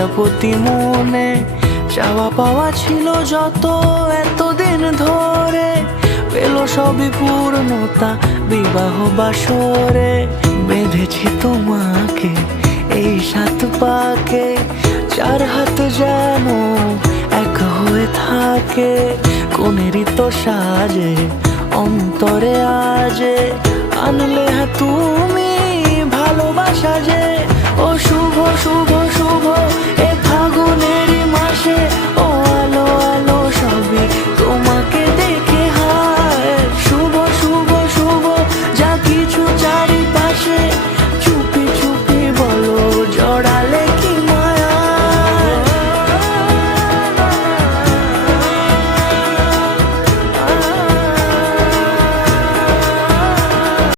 প্রজাপতি মনে চাওয়া পাওয়া ছিল যত এতদিন ধরে, পেল সবই পূর্ণতা বিবাহ বাসরে। বেঁধেছি তোমাকে এই 7 পাকে, 4 হাত যেন এক হয়ে থাকে। কোনেরই তো সাজে অন্তরে আজে আনলে তুমি ভালোবাসা যে। ও শুভ শুভ